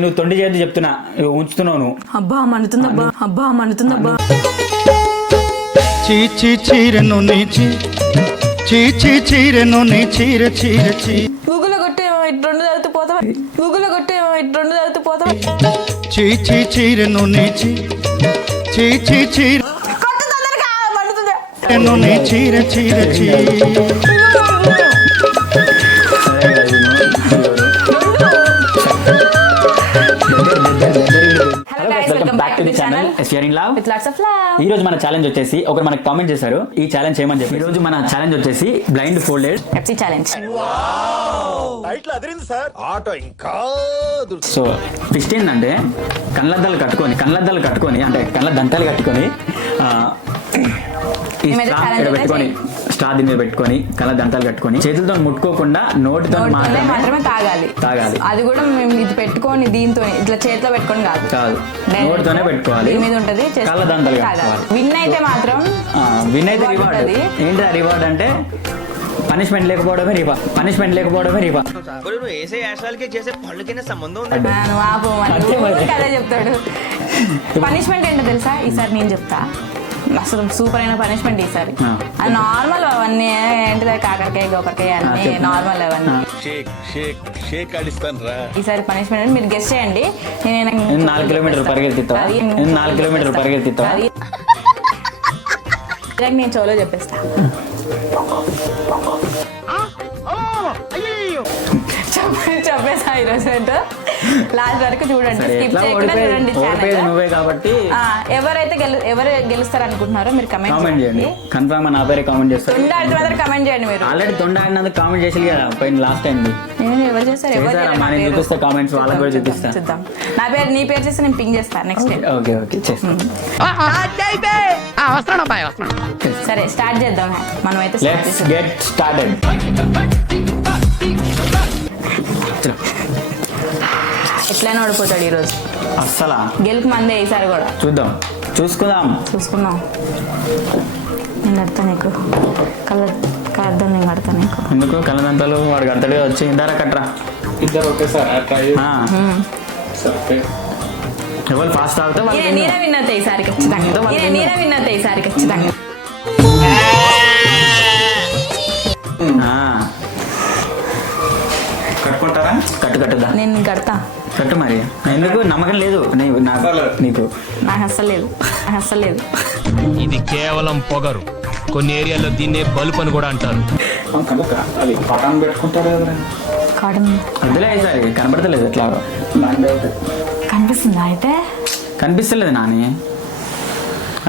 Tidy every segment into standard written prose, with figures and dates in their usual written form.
నువ్వు తొండి చేయద్దు చెప్తున్నా, ఉంచుతున్నావు నువ్వు. అబ్బా మండుతుందబ్బా, అబ్బా మండుతుందబ్బా. చీచి చీరను నీచి, చీచి చీరను నీ చీర చీర చీ. గూగుల్లో కొట్టే 2 చదువుతూ పోతావా, గూగుల్లో కొట్టే 2 చదువుతూ పోతావా. చీచి చీరను నీచి, చీచి చీర నీ చీర చీర చీ. ఈ రోజు మన ఛాలెంజ్ వచ్చేసి ఒకరు మనకు కామెంట్ చేశారు, ఈ ఛాలెంజ్ చేయమని చెప్పి. ఈ రోజు మన ఛాలెంజ్ వచ్చేసి blindfolded Pepsi challenge. So first ఏంటంటే కళ్ళద్దాలు కట్టుకొని అంటే కళ్ళ దంతాలు కట్టుకొని ఈ పెట్టుకొని స్ట్రా దీని మీద పెట్టుకొని కళ్ళ దంతాలు కట్టుకొని చేతులతో ముట్టుకోకుండా నోటితో మాత్రమే తాగాలి. అది కూడా మేము ఇది పెట్టుకొని దీంతో ఇట్లా చేతిలో పెట్టుకొని కాదు, నోటితోనే పెట్టుకోవాలి. మీద ఉంటది కళ్ళ దంతాలు కట్టుకోవాలి. విన్ అయితే మాత్రం రివార్డ్. ఏంటి రివార్డ్ అంటే పనిష్మెంట్ లేకపోవడమే రివా. అదే చెప్తాడు. పనిష్మెంట్ ఏంటో తెలుసా? ఈసారి నేను చెప్తా. అసలు సూపర్ అయిన పనిష్మెంట్ ఈసారి. అది నార్మల్ అవన్నీ ఏంటిది, కాకరకాయ గోకరకాయ అన్ని నార్మల్ అవన్నీ. ఈసారి పనిష్మెంట్ మీరు గెస్ చేయండి. నేను 4 కిలోమీటర్లు పరిగెత్తిస్తావా? నేను చోలో చెప్పేస్తా. చెప్పేసా ఈరోజు ఏంటో లాస్ట్ వరకు చూడండి, స్కిప్ చేయకుండా చూడండి ఛానల్. ఎవరు గెలుస్తారు అనుకుంటున్నారో మీరు కమెంట్ చేయండి. కన్ఫర్మ్ నా పేరే కామెంట్ చేస్తారు. కమెంట్ చేయండి. మీరు ఆల్రెడీ తొండ ఆడినందుకు కామెంట్ చేసి కదా పోయిన లాస్ట్ టైం. ఎవరు చేస్తారు? చూపిస్తా కామెంట్స్, వాళ్ళకి కూడా చూపిస్తా. చూద్దాం. నీ పేరు చేస్తే నేను పింగ్ చేస్తాను నెక్స్ట్ టైం. ఓకే చేస్తాను. సరే స్టార్ట్ చేద్దాం. మనం అయితే లెట్స్ గెట్ స్టార్టెడ్. ఎట్లయినా ఓడిపోతాడు ఈరోజు. అస్సలా గెలుపు మందే ఈసారి కూడా. చూసుకుందాం. నేను కడతా నీకు కలద్దాం. నేను కడతా నీకు. ఎందుకు కళ్ళదంతాలు వాడు కడతాడు. వచ్చి ఇందారా కట్రా. ఇద్దరు ఒకేసారి ఎవరు ఫాస్ట్ ఆగుతా నేనే విన్ అవుతాయి ఈసారి ఖచ్చితంగా. కట్టుకుంటారా? కట్టుదా. నేను కడతా. కట్టు మరి. ఎందుకు నమ్మకం లేదు నీకు? నాకు అస్సలు లేదు. ఇది కేవలం పొగరు. కొన్ని ఏరియాలో దీన్నే బల్బ్ అని కూడా అంటారు. వద్దులే ఈసారి కనపడతలేదు. ఎట్లా కనిపిస్తుందా? అయితే కనిపిస్తలేదు నాని.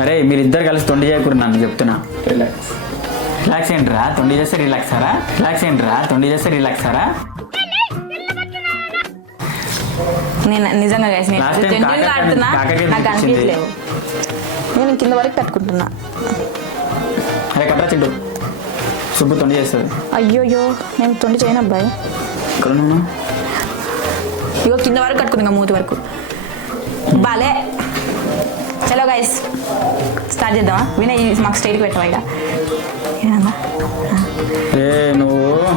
అరే మీరిద్దరు కలిసి తొండి చేయకూడదు నన్ను చెప్తున్నా. రిలాక్స్ ఏంట్రా? తొండి చేస్తే రిలాక్స్ అరా? నేను నిజంగా ఆడుతున్నా, నాకు అనిపించలేవు. నేను కింద వరకు కట్టుకుంటున్నా. అరే కట్టరా చెట్టు. సుబ్బు తొండి చేస్తుంది. అయ్యోయ్యో నేను తొండి చేయను అబ్బాయి. ఇగో కింద వరకు కట్టుకుంది, మూతి వరకు. బాలే. చలో గైస్ స్టార్ట్ చేద్దామా? వినయ్ మాకు స్టేట్కి పెట్టవా? ఇక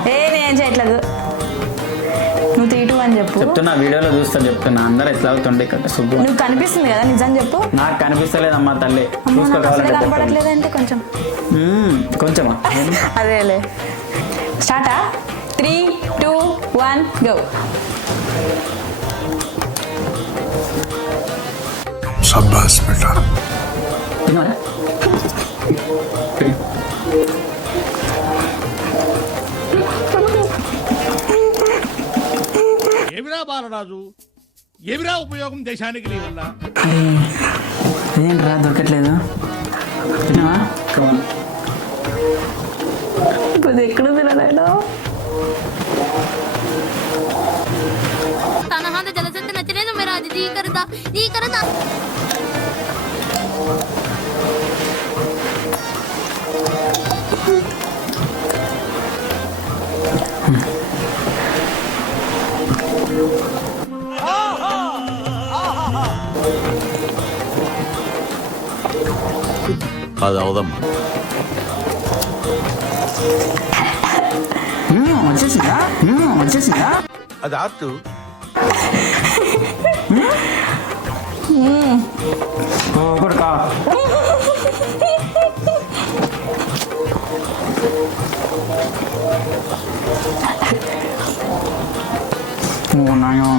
నేనేం చేయట్లేదు. నువ్వు 3, 2 అని చెప్తున్నా. వీడియోలో చెప్తున్నా. అందరూ ఎట్లా తొండి కట్ట. సుబ్బు నువ్వు కనిపిస్తుంది కదా, నిజం చెప్పు. నాకు కనిపిస్తలేదమ్మా తల్లి. కనపడట్లేదంటే కొంచెమా? అదేలే. స్టార్టా? 3, 2, 1 గో. शाबाश बेटा. ఏమిరా బాలరాజు, ఏమిరా ఉపయోగం దేశానికి నీ వల్ల? ఏంట్రా దొరకట్లేదు? ఇప్పుడు ఎక్కడ తినలేదా? जलसंत नचने तो मेरा जी करता అది అవదమ్మా. వచ్చేసిందా? అది ఆర్ట్. నాయో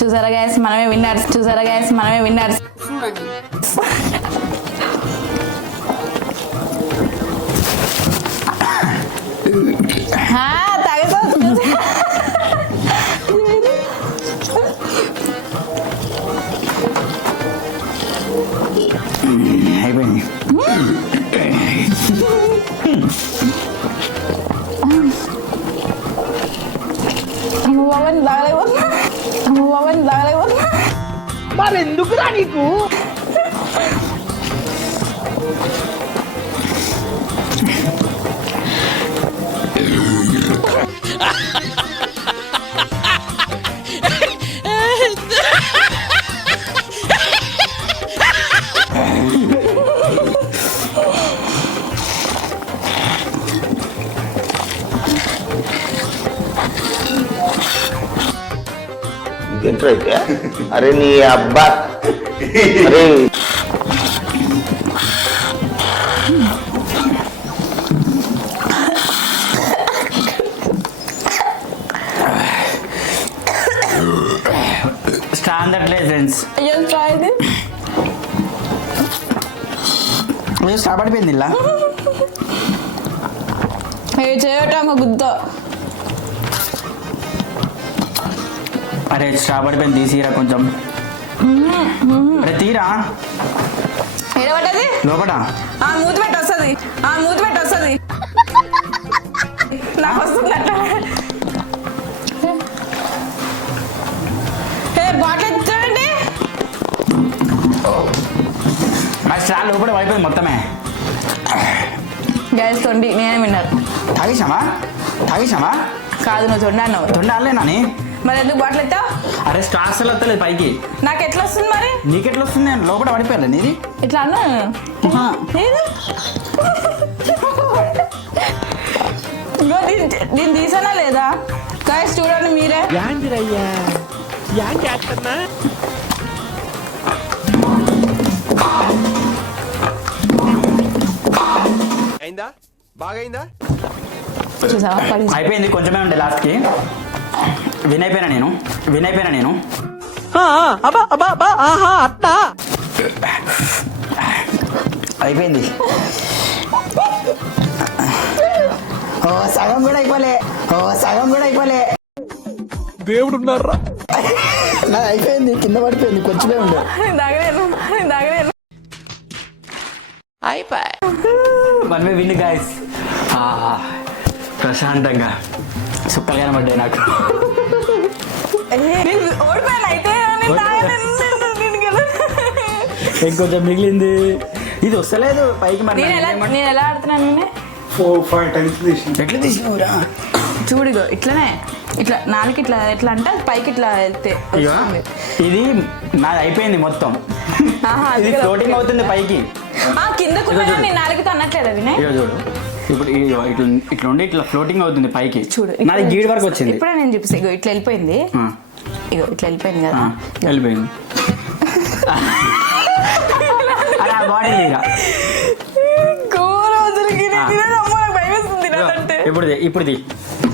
చూసారా గ్యాస్ మనమే విన్నర్స్, చూసారా గ్యాస్ మనమే విన్నర్స్. చూడండి అయిపోయింది. మరెందుకురా నీకు? ఇంకేంటైతే అరే నీ అబ్బా అరే స్టాండర్డ్ ఫ్రెండ్స్ అయ్యో try ఇది. స్టాప్ పడిపోయింది ఇలా. చేయటం గుద్ద. అరే స్టాప్ పడిపోయింది, తీసిరా కొంచెం. అరే తీరా ఏడబడ్డది లోపల. మూతి పెట్టి వస్తుంది, మూతి పెట్టి వస్తుంది. నాకు వస్తుంది అట్లా. బాటిల్ చూడండి. ఆ స్టాప్ లోపల పడిపోయింది మొత్తమే. గ్యాస్ తొండి నేనే విన్నారు. తాగేసామా కాదు నువ్వు తొండి అన్నావు. తొండాలే నాని. మరి ఎందుకు బాటిల్ ఎత్తావు? అరే స్టార్స్ వస్తలేదు పైకి. నాకు ఎట్లా వస్తుంది మరి? నీకెట్లా వస్తుంది? నేను లోపల పడిపోయాలి నీది. ఇట్లా అన్నా దీన్ని తీసానా లేదా? గాయస్ చూడండి మీరే. యాందిరయ్యా యాన్ చేస్తున్నా? అయిందా బాగైందా చూసావా పడేసి. అయిపోయింది, కొంచెమే ఉండే లాస్ట్కి. వినైపోయినా నేను. అయిపోయింది. సగం కూడా అయిపోలే. దేవుడు ఉన్నారా? నాది అయిపోయింది, కింద పడిపోయింది, కొంచెమే ఉండే. దాగలేను మనమే విన్ గాయస్. ప్రశాంతంగా సుక్కలు కనబడ్డాయి నాకు. ఓడిపోయాను అయితే. ఇంకొంచెం మిగిలింది. ఇది వస్తలేదు పైకి. మరి నేను ఎలా ఆడుతున్నాను? 4-5 times ఎట్లా తీసినవురా? చూడిగో ఇట్లనే, ఇట్లా నాలుగు ఇట్లా ఎట్లా అంటే పైకి ఇట్లా వెళ్తే వస్తుంది. ఇది నాది అయిపోయింది మొత్తం. ఆహా, అది ఇది కదా. ఫ్లోటింగ్ అవుతుంది పైకి. కింద కూడా నేను నాలుగుతో అనట్లేదు వినయ్. ఇగో చూడు, ఇప్పుడు ఇట్లా ఉండి ఇట్లా ఫ్లోటింగ్ అవుతుంది పైకి. చూడు నాది గీడ్ వరకు వచ్చింది. ఇప్పుడే నేను చూపిస్తా. ఇగో ఇట్లా వెళ్ళిపోయింది. ఇగో ఇట్లా వెళ్ళిపోయింది కదా. వెళ్ళిపోయింది. అరే ఆ బాడీ లేరా?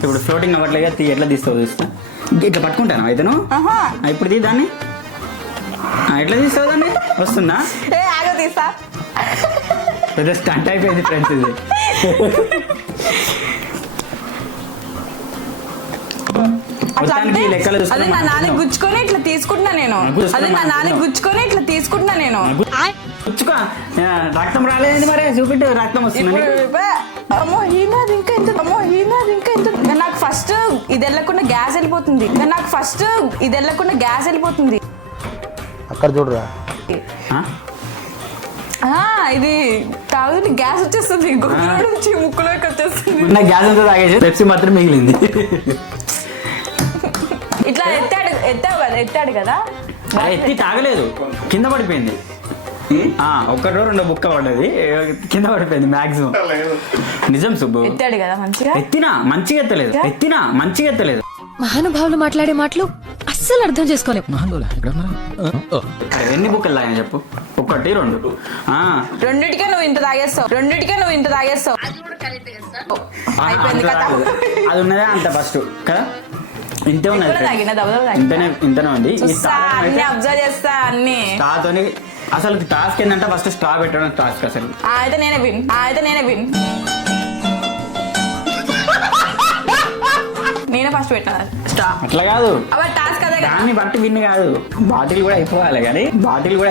ఇప్పుడు ఫ్లోటింగ్ అవ్వట్లేగా. ఎట్లా తీస్తావు చూస్తా. ఇట్లా పట్టుకుంటాను అయితేను. ఇప్పుడు తీ దాన్ని. ఎట్లా తీస్తావు దాన్ని? వస్తుందా? తీస్తా. పెద్ద స్టంట్ అయిపోయింది ఫ్రెండ్స్ ఇది. మొత్తానికి లెక్కలు అదే నా నాలుగు గుచ్చుకొని ఇట్లా తీసుకుంటున్నా నేను. గుచ్చుకో. రక్తం రాలేదు మరి, చూపెట్టు. రక్తం వస్తుంది. అమ్మో ఈనాది ఇంకా ఎంత. నాకు ఫస్ట్ ఇది వెళ్ళకుండా గ్యాస్ వెళ్ళిపోతుంది. అక్కడ చూడరా. ఇది తాగుతుంటే గ్యాస్ వచ్చేస్తుంది. గొంతులో నుంచి ముక్కులోకి వచ్చేస్తుంది. నా గ్యాస్ అంతా తాగేసి పెప్సీ మాత్రం మిగిలింది. ఇట్లా ఎత్తాడు కదా. ఎత్తి తాగలేదు, కింద పడిపోయింది. ఒక్కటో రెండో బుక్క పడ్డది, కింద పడిపోయింది మాక్సిమం. నిజం సుబ్బు. ఎత్తాడు కదా మంచిగా. మంచిగా ఎత్తలేదు. మహానుభావులు మాట్లాడే మాటలు అస్సలు అర్థం చేసుకోలేం. ఎన్ని బుక్కలు తాగినా చెప్పు? ఒకటి రెండు. రెండిటికే నువ్వు ఇంత తాగేస్తావు. అయిపోయింది కదా. అది ఉన్నదే అంత ఫస్ట్ కదా, ఇంతే ఉన్నది. తాగిన దబదబ తాగిన. ఇంతనే ఉంది. ఈ చూస్తా, అన్ని అబ్జర్వ్ చేస్తా అన్ని. స్ట్రాతోని అసలు టాస్క్ ఏంటంటే ఫస్ట్ స్ట్రా పెట్టడం టాస్క్ అసలు. అయితే నేనే విన్. నేనే ఫస్ట్ పెట్టాను స్టా. అట్లా కాదు, అప్పుడు టాస్క్ అదే కదా. దాన్ని బట్టి విన్ కాదు, బాటిల్ కూడా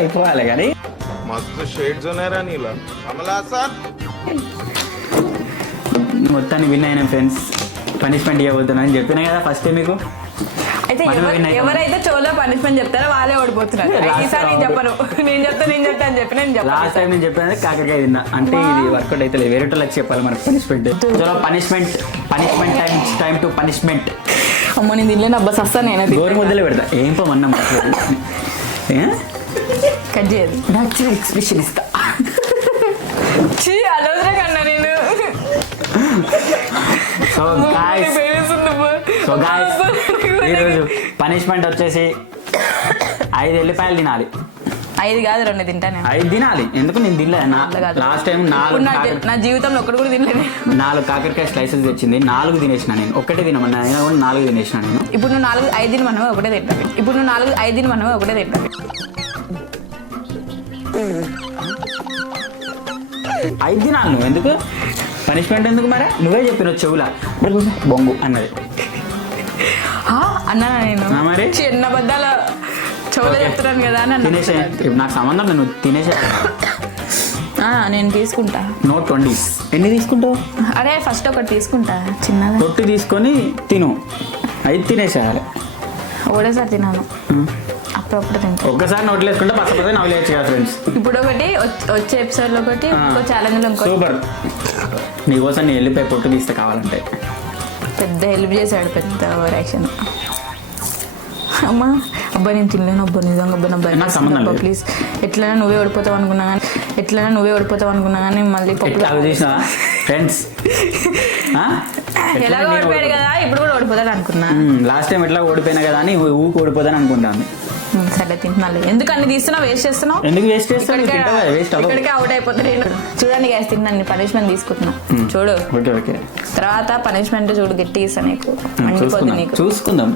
అయిపోవాలి కానీ మస్తు షేడ్స్ ఉన్నారా నీలో కమలా సార్. మొత్తాన్ని విన్ అయినా ఫ్రెండ్స్. పనిష్మెంట్ ఇవ్వబోతున్నాను చెప్పినా కదా ఫస్ట్ మీకు. అయితే ఎవరైతే చోలో పనిష్మెంట్ చెప్తారో వాళ్ళే ఓడిపోతున్నారు. ఈసారి నేను చెప్పను, నేను చెప్తా అని చెప్పి నేను చెప్పను. లాస్ట్ టైం నేను చెప్పిన కాకరకాయ తిన్నా అంటే ఇది వర్కౌట్ అయితే లేదు. వేరే వాళ్ళకి చెప్పాలి మనకు పనిష్మెంట్. చలో పనిష్మెంట్ టైం టు పనిష్మెంట్. అమ్మ నేను తినలేను అబ్బా, సస్తా నేను గోరు ముద్దలే పెడతా. ఏం పమన్నా కట్ చేయదు. న్యాచురల్ ఎక్స్ప్రెషన్ ఇస్తా. అనవసరం కన్నా నేను. సో గాయ్స్ ఈరోజు పనిష్మెంట్ వచ్చేసి 5 ఎల్లిపాయలు తినాలి. 5 కాదు 2 తింటాను. 5 తినాలి. ఎందుకు నేను తినలేదు. లాస్ట్ టైం 4 నా జీవితంలో ఒక్కటి కూడా తినలేదు. 4 కాకరకాయ స్లైసెస్ తెచ్చింది, 4 తినేసిన నేను. ఒక్కటే తినమన్నా 4 తినేసిన నేను. ఇప్పుడు నువ్వు 4 5 తిని మనమే ఒకటే తింటాను. 5 తినాలి నువ్వు. ఎందుకు పనిష్మెంట్ ఎందుకు మరి? నువ్వే చెప్పిన చెవులా బొంగు అన్నది అన్నా నేను. మరి చిన్న బద్దాల చెవులో చెప్తున్నాను కదా అని తినేసే. నాకు సంబంధం నేను తినేసే. నేను తీసుకుంటా. నోట్ 20. ఎన్ని తీసుకుంటావు? అరే ఫస్ట్ ఒకటి తీసుకుంటా చిన్నగా. రొట్టి తీసుకొని తిను. 5 తినేసేయాలి. ఒకటేసారి తినాను, అప్పుడప్పుడు తింటా. ఒక్కసారి నోట్లు వేసుకుంటే పక్కపక్క నవ్వులేచ్చు కదా ఫ్రెండ్స్. ఇప్పుడు ఒకటి వచ్చే ఎపిసోడ్ లో ఒకటి, ఇంకో ఛాలెంజ్ లో ఇంకో. సూపర్. నీకోసం నేను వెళ్ళిపోయి పొట్టు తీస్తే కావాలంటే. పెద్ద హెల్ప్ చేశాడు, పెద్ద యాక్షన్. అమ్మా అబ్బా నేను తినలేను అబ్బా, నిజంగా అబ్బా ప్లీజ్. ఎట్లైనా నువ్వే ఓడిపోతావు అనుకున్నా కానీ మళ్ళీ చూసినా ఫ్రెండ్స్ ఎలాగో ఓడిపోయాడు కదా, ఇప్పుడు కూడా ఓడిపోతాడు అనుకున్నా. లాస్ట్ టైం ఎట్లా ఓడిపోయినా కదా అని ఊరికి ఓడిపోతాను అనుకుంటాను. సరే తింటున్నాను. ఎందుకు అన్ని తీస్తున్నావు, వేస్ట్ చేస్తున్నావు? ఎందుకు వేస్ట్ చేస్తాను? ఇక్కడికే అవుట్ అయిపోతుంది. చూడండి గ్యాస్ తిన్నాను, పనిష్మెంట్ తీసుకుంటున్నా చూడు. ఓకే తర్వాత పనిష్మెంట్ చూడు గట్టి ఇస్తా నీకు, మండిపోద్ది నీకు. చూసుకుందాం.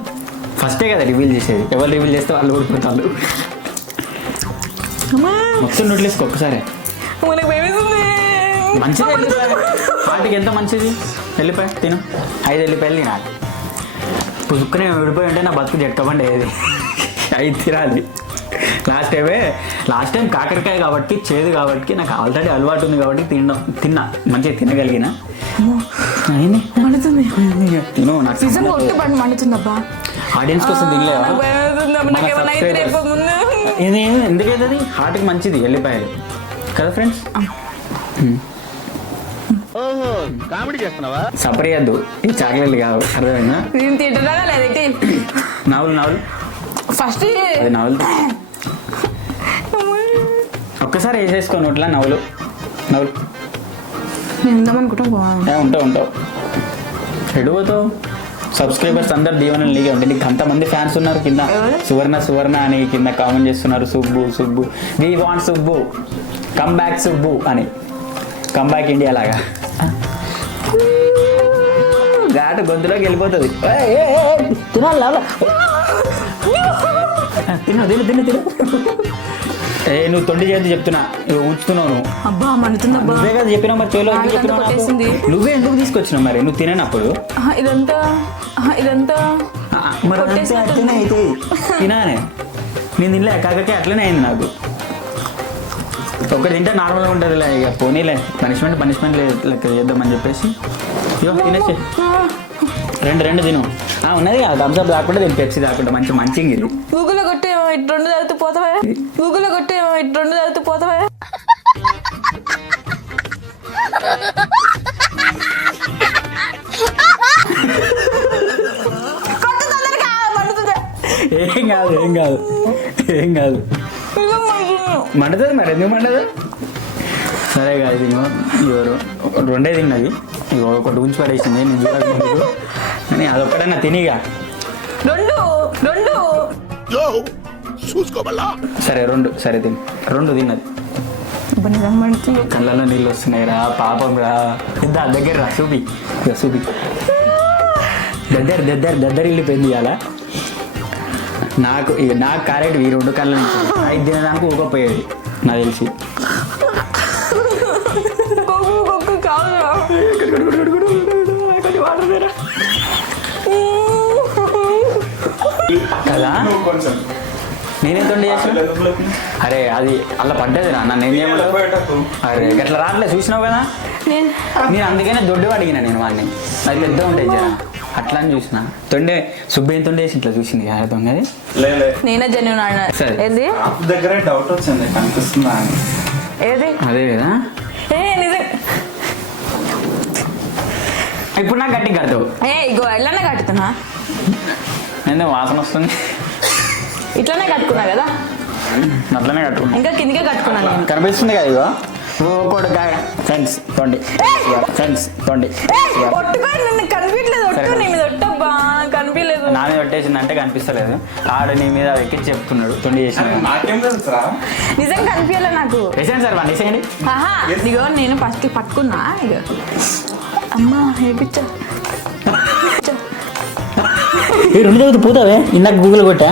ఫస్టే కదా రివీల్ చేసేది, ఎవరు రివీల్ చేస్తే వాళ్ళు ఓడిపోతారు. మొత్తం నోట్లేసుకో ఒక్కసారి. మంచిది వాటికి ఎంత మంచిది. వెళ్ళిపోయి తిను. 5 వెళ్ళిపోయి తినాలి. పుసుక్కునే విడిపోయి ఉంటే నా బతుకు జట్కబండి అయ్యేది. 5 తినాలి. లాస్ట్ టైం కాకరకాయ కాబట్టి, చేదు కాబట్టి, నాకు ఆల్రెడీ అలవాటు ఉంది కాబట్టి తిన్నా మంచిగా తినగలిగిన. మండుతుంది తిను. నాకు మండుతుందబ్బా. ఆడియన్స్ కోసం తినలేదా? ఎందుకైతుంది? హార్ట్కి మంచిది ఎల్లిపాయలు కదా ఫ్రెండ్స్. కామెడీ చేస్తున్నావా? సపర్ చేయద్దు, ఈ చాక్లెట్లు కావు. అర్థమైందా? నేను తింటున్నా లేదైతే నవ్వులు ఫస్ట్ అది నవ్వులు. ఒక్కసారి వేసేసుకో నోట్లా నవ్వులు. ఉంటావు ఎటు పోతావు? సబ్స్క్రైబర్స్ అందరు దీవెనలు నీకే ఉంటాయి. నీకు అంతమంది ఫ్యాన్స్ ఉన్నారు కింద. సువర్ణ అని కింద కామెంట్ చేస్తున్నారు. Subbu we want Subbu, come back Subbu అని. కమ్ బ్యాక్ ఇండియా లాగా ఘాటు గొంతులోకి వెళ్ళిపోతుంది. తిను. నువ్వు తొండి చేతి చెప్తున్నా, ఉంచుతున్నావు నువ్వు. అబ్బా మండుతుందబ్బా. నువ్వే కదా చెప్పినా మరి చెవులో నువ్వే ఎందుకు తీసుకొచ్చినావు మరి నువ్వు తినప్పుడు? ఇదంతా తినానే. నేను తినలే కాకరకాయ అట్లనే అయింది నాకు. ఒకటి తింటే నార్మల్గా ఉంటుంది. ఇక పోనీలే, పనిష్మెంట్ లెక్క చేద్దామని చెప్పేసి తినేసి 2 తిను. ఉన్నది థమ్స్అప్ దాక్కుంటే దీన్ని పెప్సీ దాక్కుంటా. మంచిగా ఇది. గూగుల్లో కొట్టి 2 చదువుతూ పోతావా? ఏం కాదు మండుతుంది మరి. ఎందుకు మండదు? సరే కాదు ఎవరు 2 తిన్నది, ఒకటి ఉంచి పడేసింది. నేను చూడక కానీ అదొక్కడన్నా తినిగా. 2 సరే రెండు సరే తిని రెండు తిన్నది కళ్ళలో నీళ్ళు వస్తున్నాయి రా పాపం రా ఇద్దా దగ్గర రా చూపి ఇక చూపి దగ్గర వెళ్ళిపోయింది అలా నాకు కరెక్ట్ ఈ రెండు కళ్ళ నుంచి 5 తినడానికి ఊకపోయేది నాకు తెలిసి కదా నేనే తొండి చేసిన అరే అది అలా పడ్డది రా నన్ను ఏం చేయమంటావు అరే గట్లా రావట్లే చూసినావు కదా నేను అందుకనే దొడ్డు అడిగిన నేను వాడిని అది పెద్ద ఉంటాయి జర అట్లా అని చూసిన తొండే సుబ్బేం తొండే వేసి ఇట్లా చూసింది కదా దొంగది నేనే జెన్యూన్ సరే. ఏది దగ్గర డౌట్ వచ్చింది కనిపిస్తుందా అని ఏది అదే కదా నిజం ఇప్పుడు నాకు గట్టి కడతావు ఇగో ఇట్లానే కట్టుతున్నా నేను వాసన వస్తుంది ఇట్లానే కట్టుకున్నా కదా అట్లనే కట్టుకున్నా ఇంకా కిందికే కట్టుకున్నా నేను కనిపిస్తుంది కదా ఇగో ఫ్రెండ్స్ తొండి ఫ్రెండ్స్ తొండి ఒట్టుకోండి నిన్ను కనిపించలేదు ఒట్టు నీ మీద ఒట్టబ్బా కనిపించలేదు నా మీద కొట్టేసిందంటే కనిపిస్తలేదు ఆడు నీ మీద ఎక్కి చెప్తున్నాడు తొండి చేసిన నాకేం తెలుసురా నిజం కనిపించలే నాకు వేసేయండి సార్ వన్ వేసేయండి ఆహా ఇగో నేను ఫస్ట్ పట్టుకున్నా ఇగో అమ్మా ఏపిచ్చా ఈ రెండు రోజులు పోతావే ఇందాక గూగుల్ కొట్టా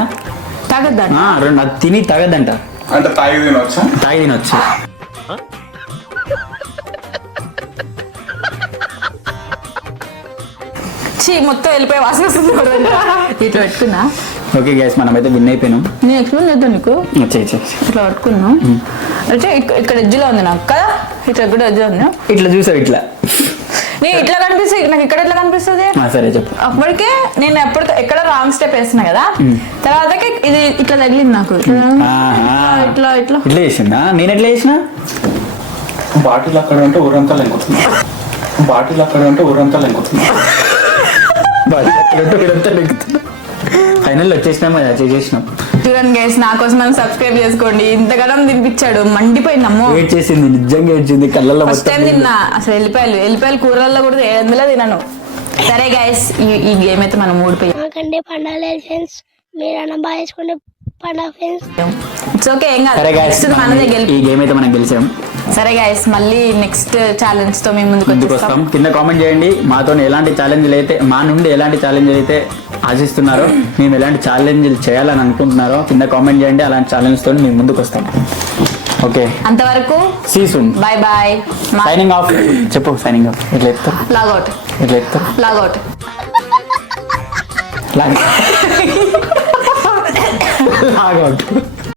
తాగద్దా రెండు అది తిని తగద్దంట అంటే తాగి తినొచ్చా తాగి తినొచ్చు మొత్తం వెళ్ళిపోయి వాసన వస్తుంది ఇట్లా పెట్టుకున్నా ఓకే గ్యాస్ మనమైతే విన్ అయిపోయినాం నేను ఎక్స్ప్లెయిన్ చేద్దాం నీకు వచ్చేయి ఇట్లా పట్టుకున్నాం అంటే ఇక్కడ ఎడ్జ్లో ఉంది నాకు కదా ఇట్లా కూడా ఎడ్జ్ ఉంది ఇట్లా చూసావు ఇట్లా నేను ఇట్లా కనిపిస్తుంది నాకు ఇక్కడ ఎట్లా కనిపిస్తుంది సరే చెప్పు అప్పటికే నేను ఎక్కడ రాంగ్ స్టెప్ వేస్తున్నా కదా తర్వాతకి ఇది ఇట్లా తగిలింది నాకు ఇట్లా ఇట్లా ఇట్లా చేసిందా నేను ఎట్లా చేసిన బాటిల్ అక్కడ ఉంటే ఊరంతా లెంగుతుంది బాటిల్ అక్కడ ఉంటే ఊరంతా లెంగుతుంది ఫైనల్ వచ్చేసినాం కదా చేసేసినాం చూడండి గైస్ నా కోసం మనం సబ్స్క్రైబ్ చేసుకోండి ఇంతగానం తినిపించాడు మండిపోయిందమ్మో వెయిట్ చేసింది నిజంగా ఏడ్చింది కళ్ళల్లో ఫస్ట్ టైం తిన్నా అసలు వెళ్ళిపోయాలి కూరల్లో కూడా 700 తిన్నాను సరే గైస్ ఈ గేమ్ అయితే మనం ఓడిపోయాం మాకంటే పండాలి ఫ్రెండ్స్ మీరన్నా బాగా చేసుకుంటే పండా ఫ్రెండ్స్ ఇట్స్ ఓకే ఏం కాదు సరే గైస్ మనదే గెలిపి ఈ గేమ్ అయితే మనం గెలిచాం సరే గైస్ మళ్ళీ నెక్స్ట్ ఛాలెంజ్ తో మేము ముందుకు ముందుకు వస్తాం కింద కామెంట్ చేయండి మాతో ఎలాంటి ఛాలెంజ్లు అయితే మా నుండి ఎలాంటి ఛాలెంజ్లు అయితే ఆశిస్తున్నారో మేము ఎలాంటి ఛాలెంజ్లు చేయాలని అనుకుంటున్నారో కింద కామెంట్ చేయండి అలాంటి ఛాలెంజ్ తో మేము ముందుకు వస్తాం ఓకే అంతవరకు see soon bye bye signing off చెప్పు సైనింగ్ ఆఫ్ ఎట్లా చెప్తావు లాగౌట్ ఎట్లా చెప్తావు లాగౌట్ లాగౌట్